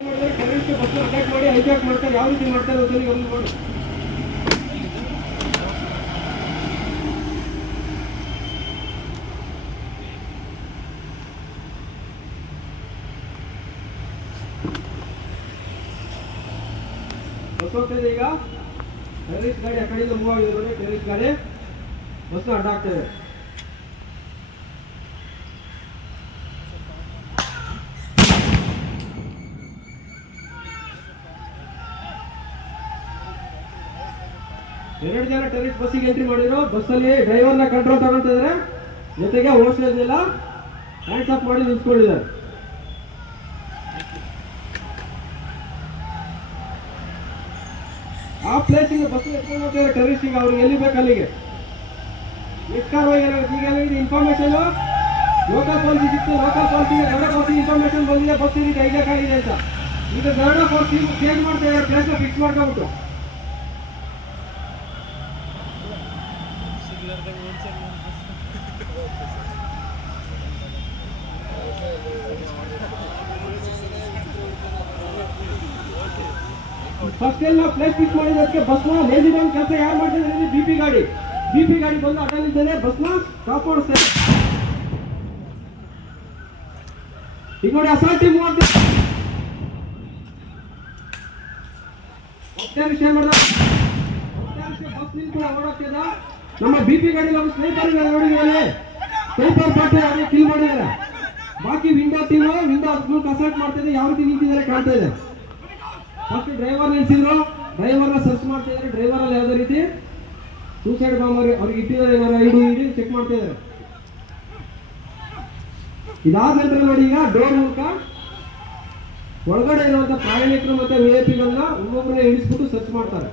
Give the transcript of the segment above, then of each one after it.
Bus attack ಮಾಡಿ hijack ಮಾಡ್ತಾರೆ. ಯಾವ ರೀತಿ ಮಾಡ್ತಾರೆ ಅಂತ ಗಮನ ಮಾಡಿ. ಬಸ್ ಹೋಗ್ತದೆ. ಈಗ ಟೆರರಿಸ್ಟ್ ಗಾಡಿ ಆ ಕಡೆಯಿಂದ ಮೂವ್ ಆಗಿದೆ ನೋಡಿ. ಟೆರರಿಸ್ಟ್ ಗಾಡಿ ಬಸ್ನ ಅಡ್ಡಾಗ್ತದೆ. ಎರಡು ಜನ ಟೆರರಿಸ್ಟ್ ಬಸ್ಸಿಗೆ ಎಂಟ್ರಿ ಮಾಡಿದ್ರು. ಬಸ್ಸಲ್ಲಿ ಡ್ರೈವರ್ನ ಕಂಟ್ರೋಲ್ ತಗೊಳ್ತಿದ್ದಾರೆ, ಜೊತೆಗೆ ಹೋಸ್ಟೇಜ್ ಎಲ್ಲ ಹ್ಯಾಂಡ್ಸ್ ಆಫ್ ಮಾಡಿ ನಿಲ್ಸ್ಕೊಂಡಿದ್ದಾರೆ. ಆ ಪ್ಲೇಸಿಗೆ ಬಸ್ ಎತ್ಕೊಂಡು ಹೋಗ್ತಾರೆ ಟೆರರಿಸ್ಟ್. ಈಗ ಅವ್ರಿಗೆ ಎಲ್ಲಿ ಬೇಕು ಅಲ್ಲಿಗೆ ಈಗ ಇನ್ಫಾರ್ಮೇಶನ್ ಲೋಕಲ್ ಪೊಲೀಸ್ ಸಿಕ್ತು. ಲೋಕಲ್ ಪೊಲೀಸಿಗೆ ಗರುಡ ಫೋರ್ಸ್ ಇನ್ಫಾರ್ಮೇಶನ್ ಬಂದಿದೆ ಬಸ್ ಈ ರೀತಿ ಹೈಜಾಕ್ ಆಗಿದೆ ಅಂತ. ಈಗ ಗರುಡ ಫೋರ್ಸ್ ಚೇಂಜ್ ಮಾಡ್ತಾ ಇದ್ದಾರೆ, ಪ್ಲೇಸ್ನ ಫಿಕ್ಸ್ ಮಾಡ್ಕೊಂಡ್ಬಿಟ್ಟು. ಫಸ್ಟ್ ಎಲ್ಲ ಪ್ಲೇಸ್ ಫಿಕ್ಸ್ ಮಾಡಿದ್ದಕ್ಕೆ ಬಸ್ನ ಲೇಜಿ ಡೌನ್ ಕೆಲಸ ಯಾರು ಮಾಡ್ತಿದ್ದಾರೆ? ಬಿಪಿ ಗಾಡಿ ಬಂದು ಅಡ್ಡ ನಿಂತಿದೆ, ಬಸ್ನ ಸ್ಟಾಪ್ ಮಾಡಿಸ್ತಾರೆ. ಈಗ ನೋಡಿ ಅಸಾಲ್ಟ್ ಟೀಮ್ ಬಸ್ ನಿಂತು ಓಡಾಡ್ತಿದ್ದ. ನಮ್ಮ ಬಿಪಿ ಗಾಡಿ ನಮ್ಮ ಸ್ನೇಹಿತರು ನೋಡಿದ್ರಲ್ಲಿ ಸ್ನೇಹಿತರು ಪಾರ್ಟಿ ಅವರಿಗೆ ಕಿಲ್ ಮಾಡಿದ್ದಾರೆ. ಬಾಕಿ ವಿಂಡೋ ಟೀಮು ಅಸಾಲ್ಟ್ ಮಾಡ್ತಿದೆ. ಯಾವ ರೀತಿ ನಿಂತಿದ್ದಾರೆ ಕಾಣ್ತಾ ಇದೆ. ಫಸ್ಟ್ ಡ್ರೈವರ್ ನಿಲ್ಸಿದ್ರು, ಡ್ರೈವರ್ನ ಸರ್ಚ್ ಮಾಡ್ತಾ ಇದ್ದಾರೆ. ಡ್ರೈವರ್ ಅಲ್ಲಿ ಯಾವುದೇ ರೀತಿ ಸೂಸೈಡ್ ಬಾಂಬ್ ಅವ್ರಿಗೆ ಇಟ್ಟಿದ್ದಾರೆ ಏನಾರ ಇಡಿ ಚೆಕ್ ಮಾಡ್ತಾ ಇದ್ದಾರೆ. ಇದಾದ ನಂತರ ನೋಡಿ ಈಗ ಡೋರ್ ಮೂಲಕ ಒಳಗಡೆ ಇರುವಂತಹ ಪ್ರಯಾಣಿಕರು ಮತ್ತೆ ವಿಐಪಿಗಳನ್ನ ಒಬ್ಬೊಬ್ಬರನ್ನ ಇಳಿಸ್ಬಿಟ್ಟು ಸರ್ಚ್ ಮಾಡ್ತಾರೆ.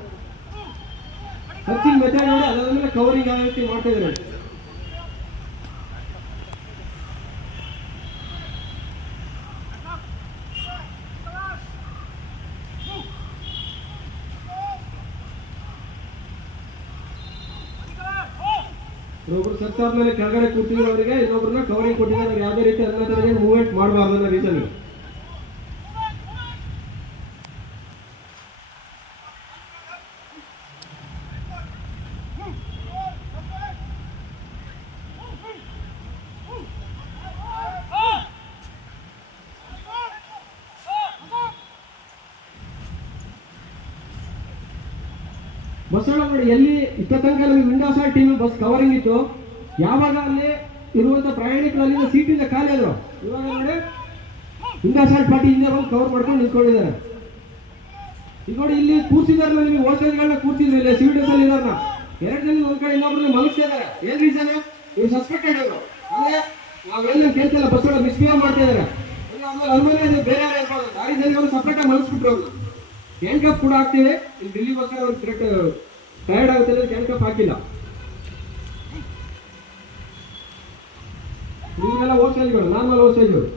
ಸರ್ಚಿಂಗ್ ಮೆಥಡ್ ನೋಡಿ ಅದಾದ್ಮೇಲೆ ಕವರಿಂಗ್ ಯಾವ ರೀತಿ ಮಾಡ್ತಾ ಇದ್ದಾರೆ. ಇನ್ನೊಬ್ರು ಸರ್ಚ್ ಆದ್ಮೇಲೆ ಕೆಳಗಡೆ ಕೂತಿರೋರಿಗೆ ಇನ್ನೊಬ್ರನ್ನ ಕವರಿಂಗ್ ಕೊಟ್ಟಿದ್ದಾರೆ. ಯಾವುದೇ ರೀತಿ ಅದನ್ನ ಮೂವ್ಮೆಂಟ್ ಮಾಡಬಾರ್ದು ಅನ್ನೋ ರೀಸನ್. ಬಸ್ ಒಳಗಡೆ ಎಲ್ಲಿ ಇಷ್ಟ ತನಕ ನಮಗೆ ವಿಂಡೋಸ್ ಟೀಮ್ ಬಸ್ ಕವರಿಂಗ್ ಇತ್ತು. ಯಾವಾಗ ಅಲ್ಲಿ ಇರುವಂತ ಪ್ರಯಾಣಿಕರಲ್ಲಿ ಸೀಟಿಂದ ಖಾಲಿ ಆದ್ರು, ಇವಾಗ ನೋಡಿ ವಿಂಡೋಸ್ ಪಾರ್ಟಿ ಹಿಂದೆ ಬಂದು ಕವರ್ ಮಾಡ್ಕೊಂಡು ನಿಂತ್ಕೊಂಡಿದ್ದಾರೆ. ಈಗ ನೋಡಿ ಇಲ್ಲಿ ಕೂರ್ಸಿದಾರೆ, ನಿಮಗೆ ಹೋಸ್ಟೇಜ್ಗಳನ್ನ ಕೂರ್ಸಿದ್ರು. ಇಲ್ಲಿ ಸಿವಿಡಸ್ ಅಲ್ಲಿ ಇದಾರನ್ನ ಎರಡು ಜನ ಒಂದ್ ಕಡೆ ಇನ್ನೊಬ್ರನ್ನ ಮಲಗಿಸಿದ್ದಾರೆ. ಏನ್ ರೀಸನ್? ಇವ್ರು ಸಸ್ಪೆಕ್ಟೆಡ್ ಅವರು. ಅಂದ್ರೆ ನಾವೆಲ್ಲ ಕೇಳ್ತಿಲ್ಲ, ಬಸ್ ಒಳಗೆ ಮಿಸ್ಬಿಹೇವ್ ಮಾಡ್ತಾ ಇದಾರೆ. ಅನುಮಾನ ಬೇರೆ ಯಾರು ಇರ್ಬೋದು. ದಾರಿ ಜನ ಸಪ್ರೇಟ್ ಆಗಿ ಮಲಗಿಸ್ಬಿಟ್ರು ಅವ್ರು. ಹ್ಯಾಂಡ್ ಕಪ್ ಕೂಡ ಹಾಕ್ತೀವಿ. ಇಲ್ಲಿ ಡೆಲ್ಲಿ ಬಸ್ ಅವ್ರು ಕರೆಕ್ಟ್ ಟಯರ್ಡ್ ಆಗುತ್ತೆ ಅಂದ್ರೆ ಹ್ಯಾಂಡ್ ಕಪ್ ಹಾಕಿಲ್ಲ. ಇವೆಲ್ಲ ಹೋಸ್ಟೇಜ್ಗಳು, ನಾರ್ಮಲ್ ಹೋಸ್ಟೇಜ್ಗಳು.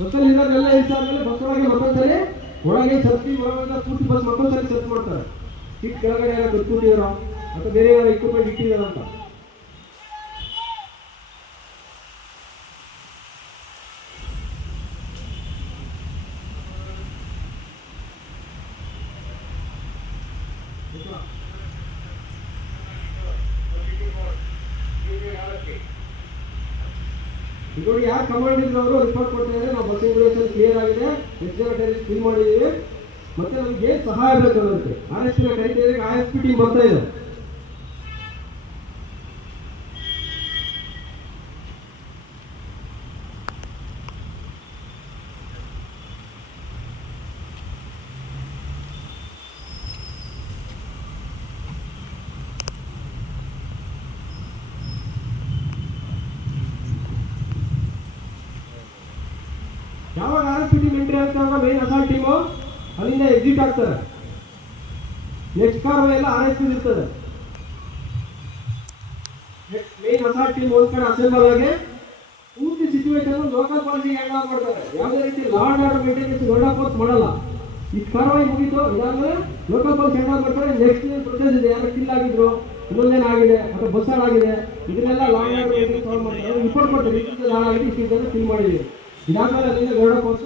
ಬಸ್ಸಲ್ಲಿ ಇರೋರೆಲ್ಲ ಇಷ್ಟಾದ್ಮೇಲೆ ಬಸ್ ಒಳಗೆ ಮತ್ತೊಂದ್ಸರಿ ಒಳಗೆ ಸರ್ತಿ ಒಳಗೆ ಪೂರ್ತಿ ಬಸ್ ಮತ್ತೊಂದ್ಸರಿ ಸರ್ಚ್ ಮಾಡ್ತಾರೆ. ಸೀಟ್ ಕೆಳಗಡೆ ಯಾರು ಗೊತ್ತಿಟ್ಟಿದಾರೋ ಅಥವಾ ಬೇರೆ ಯಾರು ಇಕ್ವಿಪ್ಮೆಂಟ್ ಇಟ್ಟಿದಾರೋ ಅಂತ. ನೋಡಿ ಯಾರು ಕಮಾಂಡ್ ಇದ್ರು ಅವರು ರಿಪೋರ್ಟ್ ಕೊಡ್ತಿದ್ದಾರೆ. ನಾವು ಬಸ್ ಇನ್ಫಾರ್ಮೇಷನ್ ಕ್ಲಿಯರ್ ಆಗಿದೆ, ಎಷ್ಟು ಜನ ಟೆರರಿಸ್ಟ್ ಕಿಲ್ ಮಾಡಿದ್ದೀವಿ, ಮತ್ತೆ ನಮ್ಗೆ ಏನು ಸಹಾಯ ಬೇಕು ಅನ್ನೋದಕ್ಕೆ RSP ಕರೀತಾ ಇದ್ರೆ RSP ಟೀಮ್ ಬರ್ತಾ ಇದೆ. ಯಾವಾಗ RSP ಟೀಮ್ ಎಂಟ್ರಿ ಆಗ್ತಾಗ ಮೇನ್ ಅಸಾಲ್ಟ್ ಟೀಮು ಅಲ್ಲಿಂದ ಎಕ್ಸಿಟ್ ಆಗ್ತಾರೆ. ನೆಕ್ಸ್ಟ್ ಕಾರ್ ಎಲ್ಲ RSP ಇರ್ತದೆ. ಮೇನ್ ಅಸಾಲ್ಟ್ ಟೀಮ್ ಒಂದ್ ಕಡೆ ಅಸೆಂಬಲ್ ಆಗಿ ಪೂರ್ತಿ ಸಿಚುವೇಶನ್ ಲೋಕಲ್ ಪಾಲಿಸಿ ಹ್ಯಾಂಡಲ್ ಮಾಡ್ತಾರೆ. ಯಾವುದೇ ರೀತಿ law and order maintenance Garuda force ಮಾಡಲ್ಲ. ಈ ಕಾರ್ವಾಯಿ ಮುಗಿತು, ಇದಾದ್ಮೇಲೆ ಲೋಕಲ್ ಪಾಲಿಸಿ ಹ್ಯಾಂಡಲ್ ಮಾಡ್ತಾರೆ. ನೆಕ್ಸ್ಟ್ ಪ್ರೊಸೆಸ್ ಇದೆ. ಯಾರು ಕಿಲ್ ಆಗಿದ್ರು ಇನ್ನೊಂದೇನಾಗಿದೆ ಅಥವಾ ಬಸ್ ಹಾಳಾಗಿದೆ, ಇದನ್ನೆಲ್ಲ ಲಾಂಗ್ ಸಾಲ್ವ್ ಮಾಡ್ತಾರೆ. ರಿಪೋರ್ಟ್ ಕೊಡ್ತಾರೆ, ಇದು ಹಾಳಾಗಿದೆ, ಇಷ್ಟು ಇದನ್ನು ಫಿಲ್ ಮಾಡಿದ್ದೀವಿ. ಇದಾದ್ಮೇಲೆ ಅಲ್ಲಿಂದ ಗರುಡ ಫೋರ್ಸ್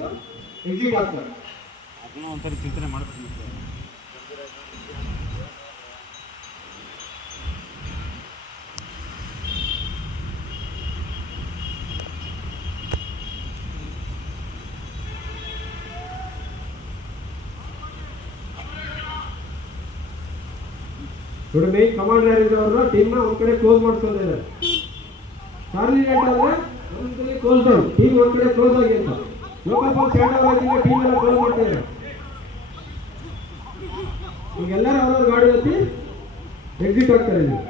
ಎಕ್ಸಿಟ್ ಆಗ್ತಾರೆ. ಅದನ್ನು ಒಂದ್ಸರಿ ಚಿಂತನೆ ಮಾಡಬೇಕು. ನೋಡಿ, ಮೇನ್ ಕಮಾಂಡರ್ ಯಾರಿದ್ರು ಅವ್ರನ್ನ ಟೀಮ್ನ ಒಂದ್ ಕಡೆ ಕ್ಲೋಸ್ ಮಾಡ್ಕೊಂಡಿದ್ದಾರೆ. ಚಾರ್ಲಿ ರೇಟ್ ಅಂದ್ರೆ ಒಂದ್ಸಲಿ ಕ್ಲೋಸ್ ಡೌನ್, ಟೀಮ್ ಒಂದ್ ಕಡೆ ಕ್ಲೋಸ್ ಆಗಿ ಅಂತ. ಲೋಕಲ್ ಫೋರ್ಸ್ ಎರಡವರೆಗೆ ಟೀಮ್ ಎಲ್ಲ ಕ್ಲೋಸ್ ಮಾಡ್ತಿದ್ದಾರೆ. ಈಗ ಎಲ್ಲರೂ ಅವ್ರವ್ರ ಗಾಡಿ ಹತ್ತಿ ಎಕ್ಸಿಟ್ ಆಗ್ತಾರೆ ಇಲ್ಲಿ.